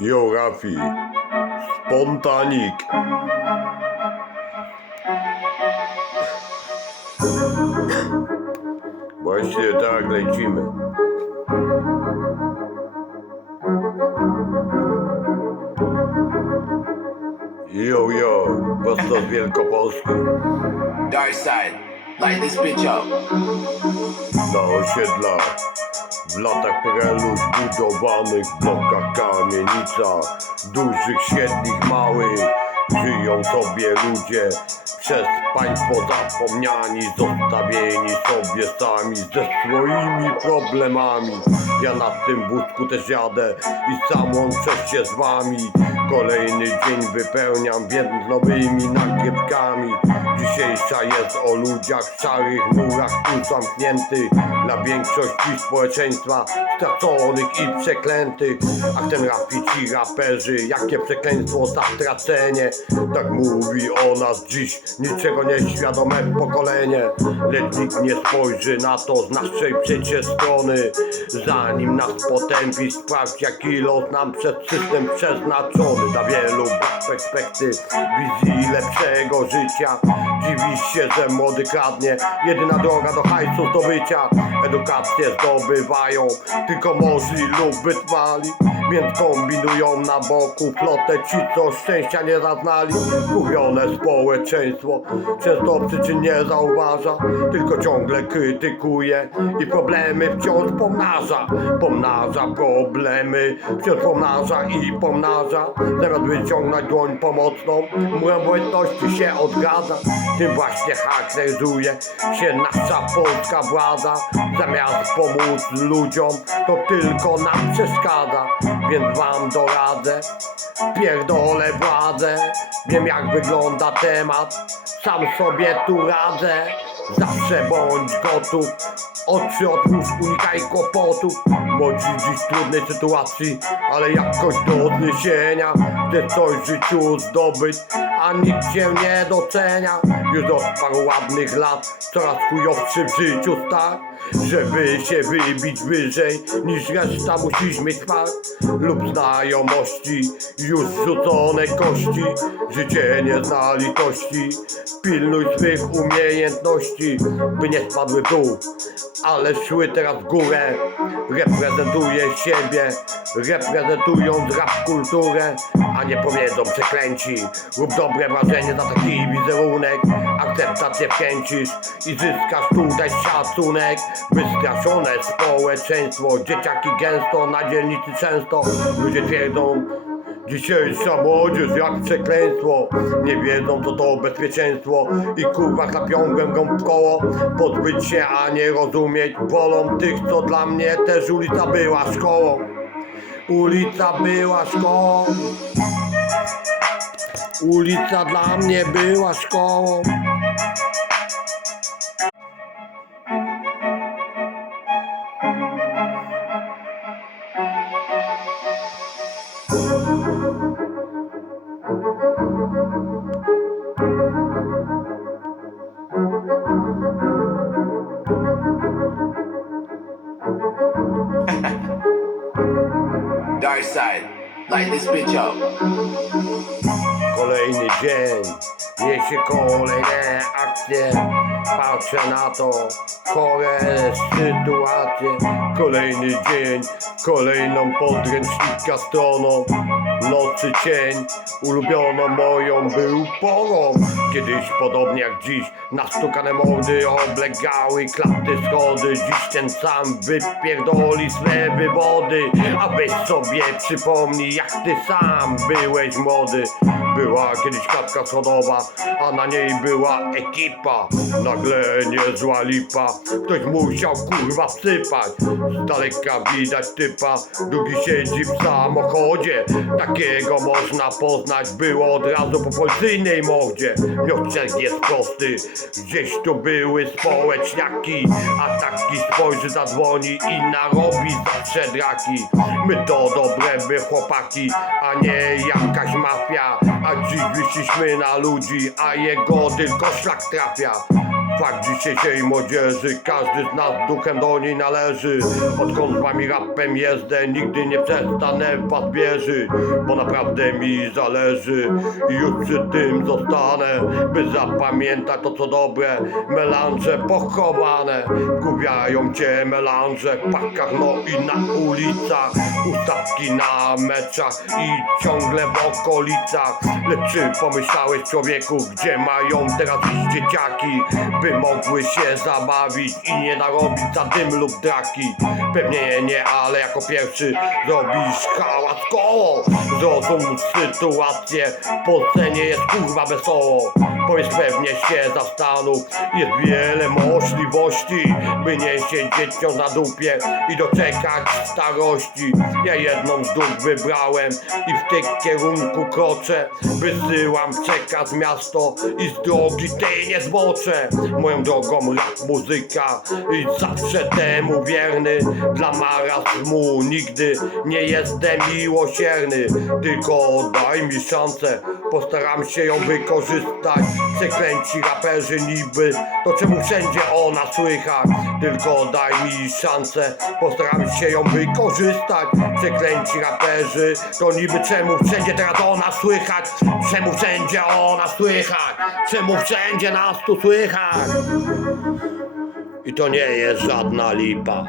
Jo, Rafi. Spontanik. Właśnie tak lecimy. Jo, jo, prosto z Wielkopolski. Dark side, light this bitch up. Na osiedlach, w latach PRL-u zbudowanych blokach kamienica, dużych, średnich, małych, żyją sobie ludzie, przez państwo zapomniani, zostawieni sobie sami ze swoimi problemami. Ja na tym wózku też jadę i sam łączę się z wami. Kolejny dzień wypełniam więc nowymi nagrywkami. Dzisiejsza jest o ludziach w szarych murach tu zamkniętych Dla większości społeczeństwa straconych i przeklętych. A ten rapici raperzy, jakie przekleństwo za stracenie Tak mówi o nas dziś niczego nieświadome pokolenie. Lecz nikt nie spojrzy na to z naszej przecie strony. Zanim nas potępi, sprawdź jaki los nam przez system przeznaczony. Dla wielu brak perspektyw, wizji lepszego życia Dziwisz się, że młody kradnie. Jedyna droga do hajsu zdobycia Edukację zdobywają Tylko możli lub wytrwali Więc kombinują na boku Flotę ci, co szczęścia nie zaznali. Kupione społeczeństwo Często przyczyn nie zauważa Tylko ciągle krytykuje I problemy wciąż pomnaża. Pomnaża problemy Wciąż pomnaża i pomnaża. Zamiast wyciągnąć dłoń pomocną Murem obojętności się odgadza. Tym właśnie charakteryzuje się nasza polska władza. Zamiast pomóc ludziom To tylko nam przeszkadza Więc wam doradzę. Pierdolę władzę. Wiem jak wygląda temat. Sam sobie tu radzę. Zawsze bądź gotów. Oczy otwórz, unikaj kłopotów. Młodzi dziś w trudnej sytuacji Ale jakoś do odniesienia Chcę coś w życiu zdobyć A nikt cię nie docenia. Już od paru ładnych lat Coraz chujowszy w życiu start żeby się wybić wyżej niż reszta musisz mieć fart Lub znajomości, już rzucone kości. Życie nie zna litości. Pilnuj swych umiejętności By nie spadły w dół. Ale szły teraz w górę. Reprezentuję siebie Reprezentując rap kulturę A nie powiedzą przeklęci. Rób dobre wrażenie za taki wizerunek. Akceptację wkręcisz I zyskasz tutaj szacunek. Wystraszone społeczeństwo Dzieciaki gęsto, na dzielnicy często. Ludzie twierdzą Dzisiejsza młodzież jak przekleństwo. Nie wiedzą co to bezpieczeństwo. I kurwa klapią gęgą w koło. Pozbyć się, a nie rozumieć Wolą tych, co dla mnie też ulica była szkołą Ulica była szkołą Ulica dla mnie była szkołą Side, light this bitch up. Kolejny dzień, niesie kolejne akcje. Patrzę na to, chore sytuacje. Kolejny dzień, kolejną podręcznika stroną Nocy cień, ulubioną moją był porą Kiedyś podobnie jak dziś, nastukane mordy oblegały klaty schody. Dziś ten sam wypierdoli swe wywody. A sobie przypomnij jak ty sam byłeś młody była kiedyś klatka schodowa, a na niej była ekipa. Nagle niezła lipa, ktoś musiał kurwa wsypać. Z daleka widać typa, drugi siedzi w samochodzie. Takiego można poznać, było od razu po policyjnej mordzie. Wniosek jest prosty, gdzieś tu były społeczniaki. A taki spojrzy, zadzwoni i narobi zawsze draki My to dobre by chłopaki, a nie jakaś mafia A dziś wyszliśmy na ludzi, a jego tylko szlak trafia Fakt dzisiejszej młodzieży Każdy z nas duchem do niej należy. Odkąd z wami rapem jeżdżę Nigdy nie przestanę w was wierzyć Bo naprawdę mi zależy. I już przy tym zostanę By zapamiętać to co dobre. Melanże pochowane Gubiają cię melanże W parkach no i na ulicach. Ustawki na meczach I ciągle w okolicach. Lecz czy pomyślałeś człowieku Gdzie mają teraz dzieciaki By mogły się zabawić I nie narobić za dym lub draki. Pewnie nie, ale jako pierwszy Robisz hałas koło. Zrozum sytuację W Polsce nie jest kurwa wesoło. Powiedz pewnie się zastanów Jest wiele możliwości By nie siedzieć wciąż na dupie I doczekać starości. Ja jedną z dróg wybrałem I w tym kierunku kroczę. Wysyłam przekaz miasto I z drogi tej nie zboczę Moją drogą rap muzyka I zawsze temu wierny. Dla marazmu nigdy nie jestem miłosierny. Tylko daj mi szansę Postaram się ją wykorzystać. Przeklęci raperzy niby To czemu wszędzie ona słychać Tylko daj mi szansę Postaram się ją wykorzystać. Przeklęci raperzy To niby czemu wszędzie teraz ona słychać? Czemu wszędzie ona słychać? Czemu wszędzie nas tu słychać? I to nie jest żadna lipa